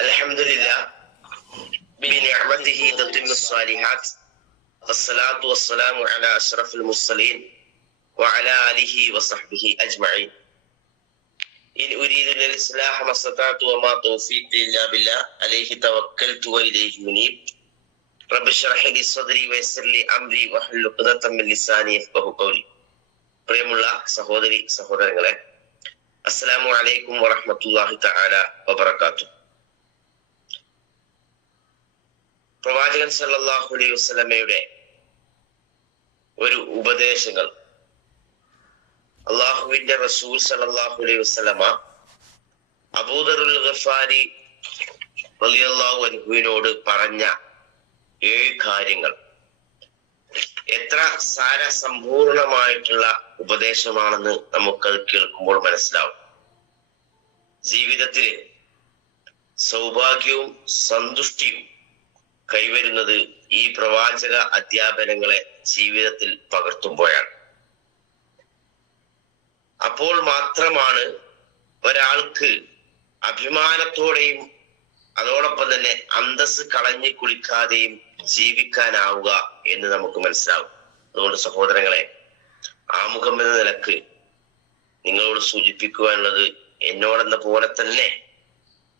അൽഹംദുലില്ലാ ബിനിഅമതിഹി തത്തിമ്മു സ്വാലിഹാത്ത് വസ്സലാത്തു വസ്സലാമു അലാ അഷ്റഫിൽ മുർസലീൻ വഅലാ ആലിഹി വസഹ്ബിഹി അജ്മഈൻ. ഇൻ ഉരീദു ഇല്ലൽ ഇസ്ലാഹ മസ്തതഅതു വമാ തൗഫീഖി ഇല്ലാ ബില്ലാഹ് അലൈഹി തവക്കൽതു വഇലൈഹി മുനീബ്. റബ്ബി ഇശ്റഹ് ലി സദ്രി വയസ്സിർ ലി അംരി വഹ്ലുൽ ഉഖ്ദതം മിൻ ലിസാനി യഫ്ഖഹു ഖൗലി. പ്രിയമുള്ള സഹോദരി സഹോദരങ്ങളെ, അസ്സലാമു അലൈക്കും വറഹ്മത്തുള്ളാഹി തആല വബറകാതുഹു. പ്രവാചകൻ സല്ലല്ലാഹു അലൈഹി വസല്ലമയുടെ ഒരു ഉപദേശങ്ങൾ അള്ളാഹുവിന്റെ റസൂൽ സല്ലല്ലാഹു അലൈഹി വസല്ലമ അബൂദറുൽ ഗഫാരി റളിയല്ലാഹു അൻഹുവിനോട് പറഞ്ഞ 7 കാര്യങ്ങൾ എത്ര സാരസമ്പൂർണമായിട്ടുള്ള ഉപദേശമാണെന്ന് നമുക്കത് കേൾക്കുമ്പോൾ മനസ്സിലാവും. ജീവിതത്തിൽ സൗഭാഗ്യവും സന്തുഷ്ടിയും കൈവരുന്നത് ഈ പ്രവാചക അധ്യാപനങ്ങളെ ജീവിതത്തിൽ പകർത്തുമ്പോഴാണ്. അപ്പോൾ മാത്രമാണ് ഒരാൾക്ക് അഭിമാനത്തോടെയും അതോടൊപ്പം തന്നെ അന്തസ് കളഞ്ഞു കുളിക്കാതെയും ജീവിക്കാനാവുക എന്ന് നമുക്ക് മനസ്സിലാവും. അതുകൊണ്ട് സഹോദരങ്ങളെ, ആമുഖം എന്ന നിലക്ക് നിങ്ങളോട് സൂചിപ്പിക്കുവാനുള്ളത്, എന്നോടെന്ന പോലെ തന്നെ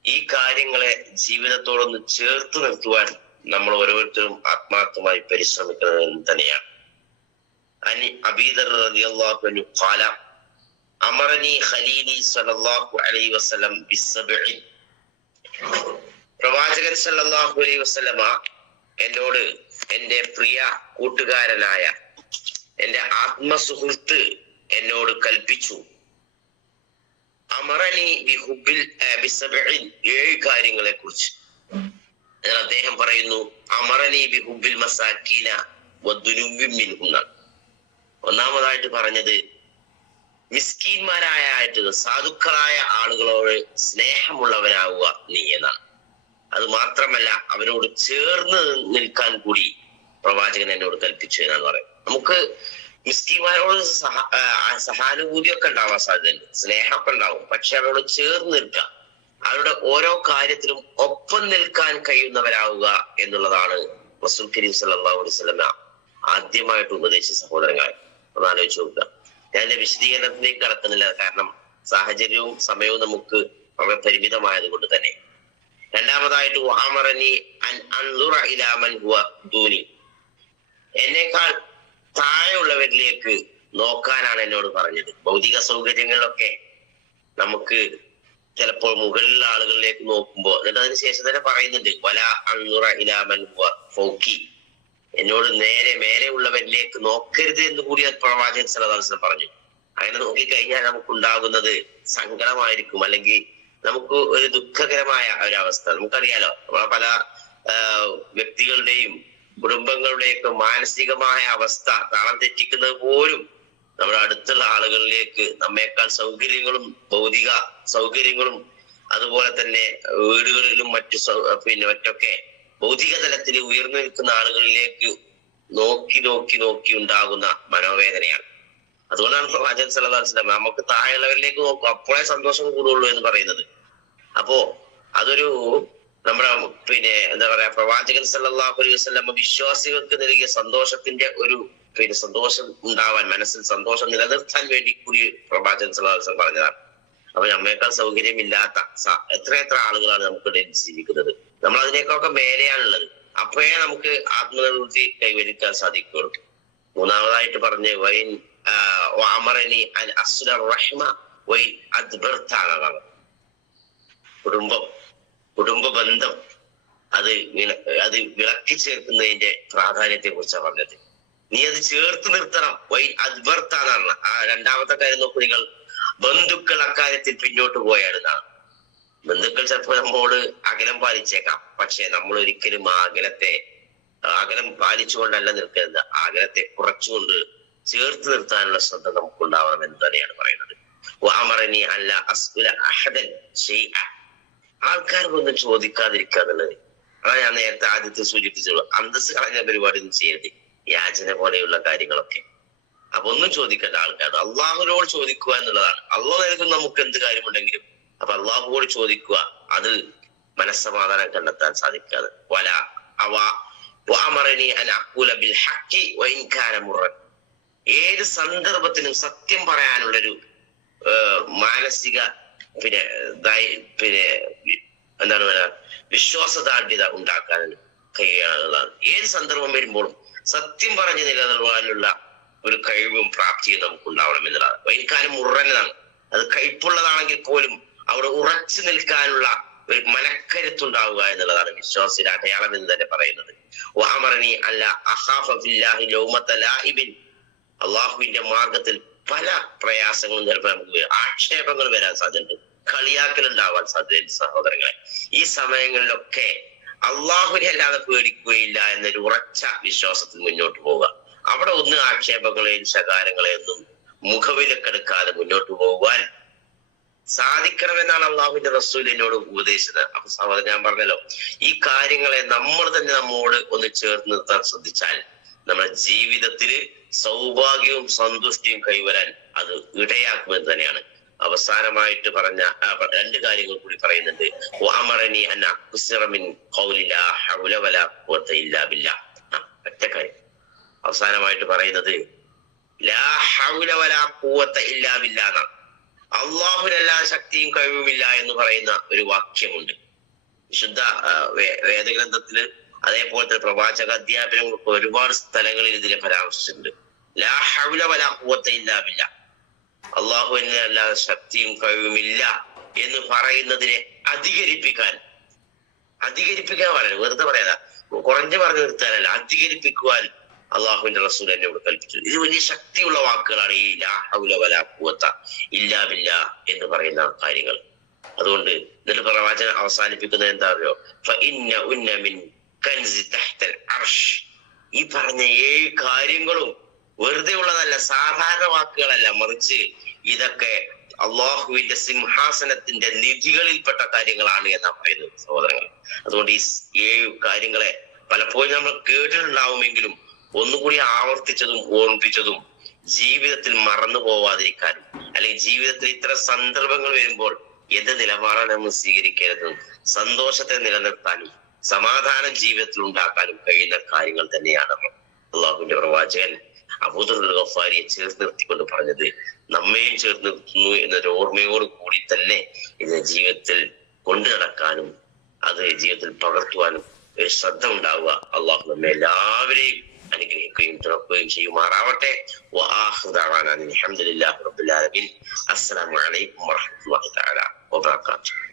ഈ കാര്യങ്ങളെ ജീവിതത്തോടൊന്ന് ചേർത്ത് നിർത്തുവാൻ നമ്മൾ ഓരോരുത്തരും ആത്മാർത്ഥമായി പരിശ്രമിക്കുന്നത് തന്നെയാണ്. അനി അബീദർ റളിയല്ലാഹു അൻഹു ഖാല അമറനി ഖലീലി സ്വല്ലല്ലാഹു അലൈഹി വസല്ലം ബിസ്സബ്ഇ. പ്രവാചകൻ സല്ലല്ലാഹു അലൈഹി വസല്ലമ എന്നോട്, എന്റെ പ്രിയ കൂട്ടുകാരനായ എന്റെ ആത്മസുഹൃത്ത് എന്നോട് കൽപ്പിച്ചു. അമറനി ബിഹുബ്ബിൽ ബിസ്സബ്ഇ, 7 കാര്യങ്ങളെ കുറിച്ച്. അദ്ദേഹം പറയുന്നു, അമറനി ബിഹുബ്ബിൽ മസാക്കീന വദ്ദുനുവ്വി മിൻഹുന്ന. ഒന്നാമതായിട്ട് പറഞ്ഞത് മിസ്കീന്മാരായിട്ട് സാധുക്കളായ ആളുകളോട് സ്നേഹമുള്ളവനാവുക നീ എന്നാണ്. അത് മാത്രമല്ല, അവരോട് ചേർന്ന് നിൽക്കാൻ കൂടി പ്രവാചകൻ എന്നോട് കൽപ്പിച്ചു എന്നാണ് പറയുന്നത്. നമുക്ക് മിസ്കീന്മാരോട് സഹാനുഭൂതിയൊക്കെ ഉണ്ടാവാൻ സാധ്യതയുണ്ട്, സ്നേഹമൊക്കെ ഉണ്ടാവും. പക്ഷെ അവരോട് ചേർന്ന് നിൽക്കുക, അവരുടെ ഓരോ കാര്യത്തിലും ഒപ്പം നിൽക്കാൻ കഴിയുന്നവരാവുക എന്നുള്ളതാണ് റസൂൽ കരീം സല്ലല്ലാഹു അലൈഹി വസല്ലം ആദ്യമായിട്ട് ഉപദേശിച്ച സഹോദരങ്ങൾ. ഒന്ന് ആലോചിച്ച് നോക്കുക. ഞാൻ എന്റെ വിശദീകരണത്തിലേക്ക് കടക്കുന്നില്ല, കാരണം സാഹചര്യവും സമയവും നമുക്ക് വളരെ പരിമിതമായത് കൊണ്ട് തന്നെ. രണ്ടാമതായിട്ട് വഅമറനി അൻ അൻദുറ ഇലാ മൻ ഹുവ ദൂനി, എന്നേക്കാൾ താഴെയുള്ളവരിലേക്ക് നോക്കാനാണ് എന്നോട് പറഞ്ഞത്. ഭൗതിക സൗകര്യങ്ങളിലൊക്കെ നമുക്ക് ചിലപ്പോൾ മുകളിലുള്ള ആളുകളിലേക്ക് നോക്കുമ്പോൾ, എന്നിട്ട് അതിനുശേഷം തന്നെ പറയുന്നുണ്ട് വല അൻദുറ ഇലാ മൻ ഹുവ ഫൗഖി, എന്നോട് നേരെ മേലെ ഉള്ളവരിലേക്ക് നോക്കരുത് എന്ന് കൂടി പ്രവാചകൻ സല്ലല്ലാഹു അലൈഹി വസല്ലം പറഞ്ഞു. അങ്ങനെ നോക്കിക്കഴിഞ്ഞാൽ നമുക്കുണ്ടാകുന്നത് സങ്കടമായിരിക്കും, അല്ലെങ്കിൽ നമുക്ക് ഒരു ദുഃഖകരമായ ഒരവസ്ഥ. നമുക്കറിയാലോ, പല വ്യക്തികളുടെയും കുടുംബങ്ങളുടെയൊക്കെ മാനസികമായ അവസ്ഥ താളം തെറ്റിക്കുന്നത് പോലും നമ്മുടെ അടുത്തുള്ള ആളുകളിലേക്ക് നമ്മേക്കാൾ സൗകര്യങ്ങളും ഭൗതിക സൗകര്യങ്ങളും അതുപോലെ തന്നെ വീടുകളിലും മറ്റൊക്കെ ഭൗതിക തലത്തിൽ ഉയർന്നു നിൽക്കുന്ന ആളുകളിലേക്ക് നോക്കി നോക്കി നോക്കി ഉണ്ടാകുന്ന മനോവേദനയാണ്. അതുകൊണ്ടാണ് പ്രവാചകൻ സല്ലല്ലാഹു അലൈഹി വസല്ലം നമുക്ക് താഴെയുള്ളവരിലേക്ക് നോക്കും, അപ്പോഴേ സന്തോഷം കൂടുള്ളൂ എന്ന് പറയുന്നത്. അപ്പോ അതൊരു നമ്മുടെ എന്താ പറയാ, പ്രവാചകൻ സല്ലല്ലാഹു അലൈഹി വസല്ലം വിശ്വാസികൾക്ക് നൽകിയ സന്തോഷത്തിന്റെ ഒരു സന്തോഷം ഉണ്ടാവാൻ, മനസ്സിൽ സന്തോഷം നിലനിർത്താൻ വേണ്ടി കൂടി പ്രവാചകൻ സല്ലല്ലാഹു അലൈഹി വസല്ലം പറഞ്ഞതാണ്. അപ്പൊ നമ്മേക്കാൾ സൗകര്യമില്ലാത്ത എത്ര ആളുകളാണ് നമുക്കിടയിൽ ജീവിക്കുന്നത്. നമ്മൾ അതിനേക്കൊക്കെ മേലെയാണുള്ളത്. അപ്പോഴേ നമുക്ക് ആത്മനിർവൃത്തി കൈവരിക്കാൻ സാധിക്കുകയുള്ളൂ. മൂന്നാമതായിട്ട് പറഞ്ഞ് വൈൻ അമറനി അൻ അസ്ല റഹ്മ വൈൻ അദ്ബർത്താനാണ്. കുടുംബ ബന്ധം അത് വിളക്കി ചേർക്കുന്നതിന്റെ പ്രാധാന്യത്തെ കുറിച്ചാണ് പറഞ്ഞത്. നീ അത് ചേർത്ത് നിർത്തണം. വൈൻ അദ്ബർത്താനാണ്. ആ രണ്ടാമത്തെ കാര്യം നോക്കൂ നിങ്ങൾ, ബന്ധുക്കൾ അക്കാര്യത്തിൽ പിന്നോട്ട് പോയാടുന്നതാണ്. ബന്ധുക്കൾ ചിലപ്പോൾ നമ്മോട് അകലം പാലിച്ചേക്കാം, പക്ഷെ നമ്മൾ ഒരിക്കലും അകലം പാലിച്ചുകൊണ്ടല്ല നിൽക്കുന്നത്, അകലത്തെ കുറച്ചുകൊണ്ട് ചേർത്ത് നിർത്താനുള്ള ശ്രദ്ധ നമുക്കുണ്ടാവണം എന്ന് തന്നെയാണ് പറയുന്നത്. വഅമറനി അല്ല അസ്അല അഹദൻ ശൈഅ, ആൾക്കാർക്കൊന്നും ചോദിക്കാതിരിക്കുക എന്നുള്ളത്. അതാണ് ഞാൻ നേരത്തെ ആദ്യത്തെ സൂചിപ്പിച്ചുള്ളൂ. അന്തസ് കളഞ്ഞ പരിപാടി ഒന്നും ചെയ്യരുത്, യാചന പോലെയുള്ള കാര്യങ്ങളൊക്കെ. അപ്പൊ ഒന്നും ചോദിക്കേണ്ട ആൾക്കാർ അള്ളാഹുവിനോട് ചോദിക്കുക എന്നുള്ളതാണ്. അള്ളാഹു നൽകുന്ന നമുക്ക് എന്ത് കാര്യമുണ്ടെങ്കിലും അപ്പൊ അള്ളാഹുവോട് ചോദിക്കുക, അതിൽ മനസ്സമാധാനം കണ്ടെത്താൻ സാധിക്കാതെ വല അൻ അഖൂല ബിൽ ഹഖി വഇൻ കാന മുറൻ. ഏത് സന്ദർഭത്തിലും സത്യം പറയാനുള്ളൊരു മാനസിക പിന്നെ എന്താണ് പറയുക വിശ്വാസദാർഢ്യത ഉണ്ടാക്കാൻ കഴിയുകയാണെന്നുള്ളതാണ്. ഏത് സന്ദർഭം വരുമ്പോഴും സത്യം പറഞ്ഞ് നിലനിൽക്കാനുള്ള ഒരു കഴിവും പ്രാപ്തിയും നമുക്ക് ഉണ്ടാവണം എന്നുള്ളതാണ്. വൈകാനം മുറന്നതാണ്. അത് കയ്പുള്ളതാണെങ്കിൽ പോലും അവിടെ ഉറച്ചു നിൽക്കാനുള്ള ഒരു മനക്കരുത്തുണ്ടാവുക എന്നുള്ളതാണ് വിശ്വാസിയുടെ അടയാളം എന്ന് തന്നെ പറയുന്നത്. അള്ളാഹുവിന്റെ മാർഗത്തിൽ പല പ്രയാസങ്ങളും ചിലപ്പോൾ നമുക്ക് ആക്ഷേപങ്ങൾ വരാൻ സാധ്യതയുണ്ട്, കളിയാക്കൽ ഉണ്ടാവാൻ സാധ്യതയുണ്ട്. സഹോദരങ്ങളെ, ഈ സമയങ്ങളിലൊക്കെ അള്ളാഹുവിനെ അല്ലാതെ പേടിക്കുകയില്ല എന്നൊരു ഉറച്ച വിശ്വാസത്തിൽ മുന്നോട്ട് പോവുക. അവിടെ ഒന്ന് ആക്ഷേപങ്ങളെയും ശകാരങ്ങളെയൊന്നും മുഖവിലക്കെടുക്കാതെ മുന്നോട്ട് പോകുവാൻ സാധിക്കണമെന്നാണ് അള്ളാഹുവിന്റെ റസൂൽ എന്നോട് ഉപദേശിച്ചത്. അപ്പൊ സഹോദരൻ, ഞാൻ പറഞ്ഞല്ലോ, ഈ കാര്യങ്ങളെ നമ്മൾ തന്നെ നമ്മോട് ഒന്ന് ചേർത്ത് നിർത്താൻ ശ്രദ്ധിച്ചാൽ നമ്മുടെ ജീവിതത്തില് സൗഭാഗ്യവും സന്തുഷ്ടിയും കൈവരാൻ അത് ഇടയാക്കുമെന്ന് തന്നെയാണ്. അവസാനമായിട്ട് പറഞ്ഞ രണ്ട് കാര്യങ്ങൾ കൂടി പറയുന്നുണ്ട്. ഒറ്റ കാര്യം അവസാനമായിട്ട് പറയുന്നത് ലാ ഹൗല വലാ ഖുവത ഇല്ലാ ബില്ലാ എന്നാണ്. അള്ളാഹുവിനെല്ലാ ശക്തിയും കഴിവുമില്ല എന്ന് പറയുന്ന ഒരു വാക്യമുണ്ട് വിശുദ്ധ വേദഗ്രന്ഥത്തില്. അതേപോലത്തെ പ്രവാചക അധ്യാപനങ്ങൾക്ക് ഒരുപാട് സ്ഥലങ്ങളിൽ ഇതിനെ പരാമർശിച്ചിട്ടുണ്ട്. ലാ ഹൗല വലാ ഖുവത ഇല്ലാ ബില്ലാ, അള്ളാഹുവിന് അല്ലാതെ ശക്തിയും കഴിവുമില്ല എന്ന് പറയുന്നതിനെ അധികരിപ്പിക്കാൻ പറയാൻ, വെറുതെ പറയാ, കുറഞ്ഞു പറഞ്ഞു നിർത്താനല്ല, അധികരിപ്പിക്കുവാൻ അള്ളാഹുവിന്റെ റസൂൽ എന്നോട് കൽപ്പിച്ചു. ഇത് വലിയ ശക്തിയുള്ള വാക്കുകളാണ് ഈ ലാ ഹൗല വലാ ഖുവത ഇല്ലാ ബില്ലാ എന്ന് പറയുന്ന കാര്യങ്ങൾ. അതുകൊണ്ട് എന്നിട്ട് പ്രവാചകൻ അവസാനിപ്പിക്കുന്നത് എന്താ അറിയോ? ഈ പറഞ്ഞ 7 കാര്യങ്ങളും വെറുതെ ഉള്ളതല്ല, സാധാരണ വാക്കുകളല്ല, മറിച്ച് ഇതൊക്കെ അള്ളാഹുവിന്റെ സിംഹാസനത്തിന്റെ നിധികളിൽപ്പെട്ട കാര്യങ്ങളാണ് എന്നാ പറയുന്നത് സഹോദരങ്ങൾ. അതുകൊണ്ട് ഈ 7 കാര്യങ്ങളെ പലപ്പോഴും നമ്മൾ കേട്ടിട്ടുണ്ടാവുമെങ്കിലും ഒന്നുകൂടി ആവർത്തിച്ചതും ഓർമ്മിപ്പിച്ചതും ജീവിതത്തിൽ മറന്നു പോവാതിരിക്കാനും, അല്ലെങ്കിൽ ജീവിതത്തിൽ ഇത്തരം സന്ദർഭങ്ങൾ വരുമ്പോൾ എന്ത് നിലപാടാണ് നമ്മൾ സ്വീകരിക്കേണ്ടതും സന്തോഷത്തെ നിലനിർത്താനും സമാധാനം ജീവിതത്തിൽ ഉണ്ടാക്കാനും കഴിയുന്ന കാര്യങ്ങൾ തന്നെയാണ് അള്ളാഹുവിന്റെ പ്രവാചകൻ അബൂദർ ഗഫാരിയെ ചേർത്ത് നിർത്തിക്കൊണ്ട് പറഞ്ഞത്. നമ്മയും ചേർത്ത് നിർത്തുന്നു എന്നൊരു ഓർമ്മയോട് കൂടി തന്നെ ഇതിനെ ജീവിതത്തിൽ കൊണ്ടു നടക്കാനും അത് ജീവിതത്തിൽ പകർത്തുവാനും ഒരു ശ്രദ്ധ ഉണ്ടാവുക. അള്ളാഹു നമ്മെ എല്ലാവരെയും അനുഗ്രഹിക്കുകയും തുറക്കുകയും ചെയ്യുമാറാവട്ടെ. അൽഹംദുലില്ലാഹി റബ്ബിൽ ആലമീൻ. അസ്സലാമു അലൈക്കും വറഹ്മത്തുള്ളാഹി തആല വബറകാതുഹു.